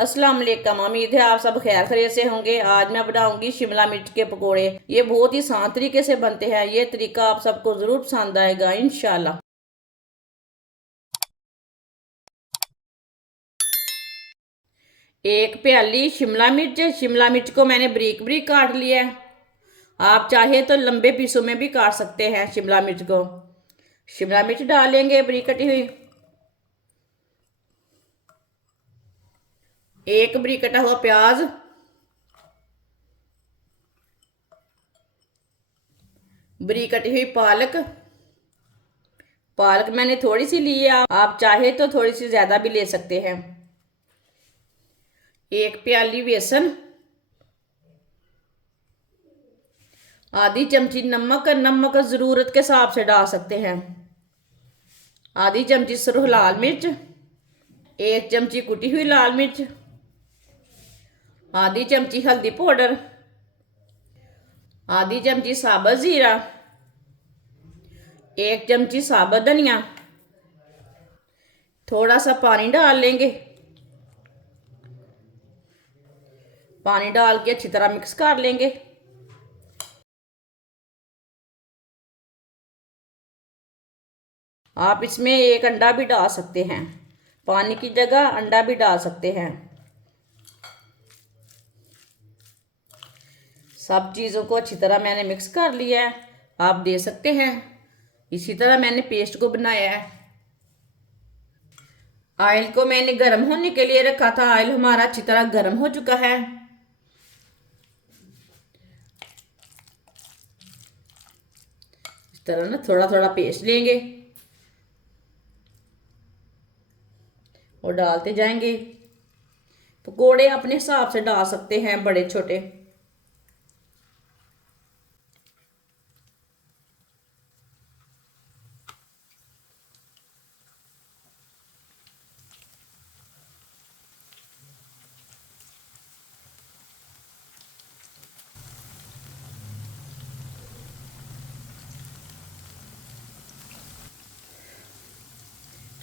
अस्सलाम वालेकुम। उम्मीद है आप सब खैर खैरियत से होंगे। आज मैं बनाऊंगी शिमला मिर्च के पकोड़े। ये बहुत ही आसान तरीके से बनते हैं। ये तरीका आप सबको ज़रूर पसंद आएगा इंशाल्लाह। एक प्याली शिमला मिर्च को मैंने बारीक बारीक काट लिया है। आप चाहे तो लंबे पीसों में भी काट सकते हैं शिमला मिर्च को। शिमला मिर्च डालेंगे बारीक कटी हुई। एक बारीक कटा हुआ प्याज, बारीक कटी हुई पालक। पालक मैंने थोड़ी सी ली है, आप चाहे तो थोड़ी सी ज्यादा भी ले सकते हैं। एक प्याली बेसन, आधी चमची नमक। नमक जरूरत के हिसाब से डाल सकते हैं। आधी चमची सुरख लाल मिर्च, एक चमची कुटी हुई लाल मिर्च, आधी चमची हल्दी पाउडर, आधी चमची साबुत जीरा, एक चमची साबुत धनिया। थोड़ा सा पानी डाल लेंगे। पानी डाल के अच्छी तरह मिक्स कर लेंगे। आप इसमें एक अंडा भी डाल सकते हैं, पानी की जगह अंडा भी डाल सकते हैं। सब चीज़ों को अच्छी तरह मैंने मिक्स कर लिया है, आप दे सकते हैं। इसी तरह मैंने पेस्ट को बनाया है। ऑयल को मैंने गर्म होने के लिए रखा था। ऑयल हमारा अच्छी तरह गर्म हो चुका है। इस तरह ना थोड़ा थोड़ा पेस्ट लेंगे और डालते जाएंगे। पकोड़े अपने हिसाब से डाल सकते हैं, बड़े छोटे।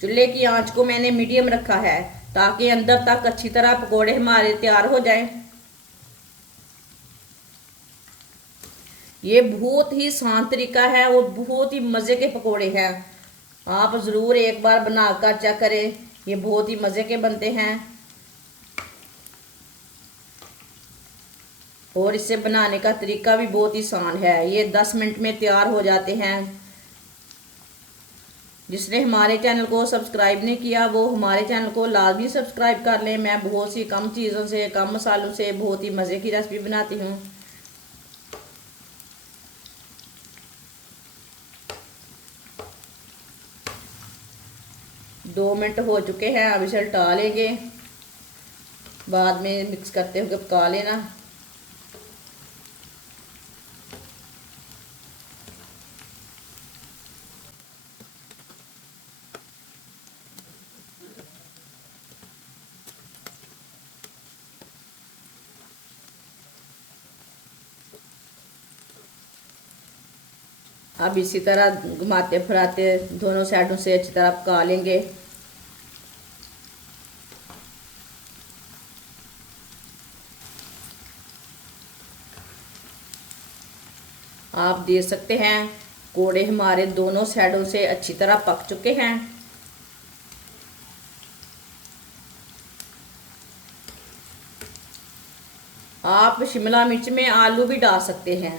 चूल्हे की आंच को मैंने मीडियम रखा है ताकि अंदर तक अच्छी तरह पकोड़े हमारे तैयार हो जाएं। ये बहुत ही आसान तरीका है और बहुत ही मज़े के पकोड़े हैं। आप ज़रूर एक बार बनाकर चेक करें, ये बहुत ही मज़े के बनते हैं और इसे बनाने का तरीका भी बहुत ही आसान है। ये 10 मिनट में तैयार हो जाते हैं। जिसने हमारे चैनल को सब्सक्राइब नहीं किया वो हमारे चैनल को लाजमी सब्सक्राइब कर लें। मैं बहुत सी कम चीज़ों से, कम मसालों से बहुत ही मज़े की रेसिपी बनाती हूँ। दो मिनट हो चुके हैं, अब इसे हटा लेंगे। बाद में मिक्स करते हुए पका लेना। अब इसी तरह घुमाते फिराते दोनों साइडों से अच्छी तरह पका लेंगे। आप देख सकते हैं कोड़े हमारे दोनों साइडों से अच्छी तरह पक चुके हैं। आप शिमला मिर्च में आलू भी डाल सकते हैं,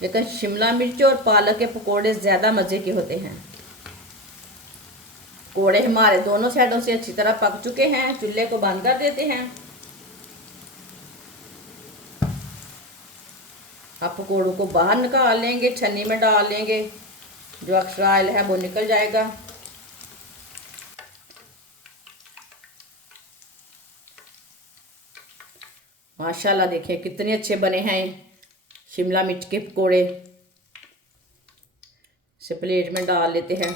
लेकिन शिमला मिर्च और पालक के पकोड़े ज़्यादा मज़े के होते हैं। कोड़े हमारे दोनों साइडों से अच्छी तरह पक चुके हैं। चूल्हे को बंद कर देते हैं। अब पकोड़ों को बाहर निकाल लेंगे, छन्नी में डाल लेंगे। जो एक्स्ट्रा ऑयल है वो निकल जाएगा। माशाल्लाह देखिए कितने अच्छे बने हैं शिमला मिर्च के पकोड़े। इसे प्लेट में डाल लेते हैं।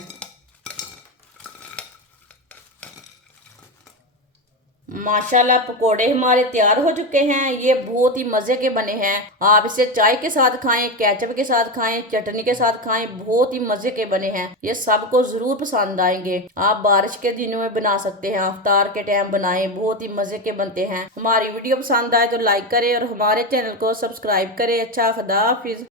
माशाल्लाह पकोड़े हमारे तैयार हो चुके हैं। ये बहुत ही मजे के बने हैं। आप इसे चाय के साथ खाएं, केचप के साथ खाएं, चटनी के साथ खाएं, बहुत ही मजे के बने हैं। ये सबको जरूर पसंद आएंगे। आप बारिश के दिनों में बना सकते हैं, इफ्तार के टाइम बनाएं, बहुत ही मजे के बनते हैं। हमारी वीडियो पसंद आए तो लाइक करें और हमारे चैनल को सब्सक्राइब करें। अच्छा, खुदा हाफिज।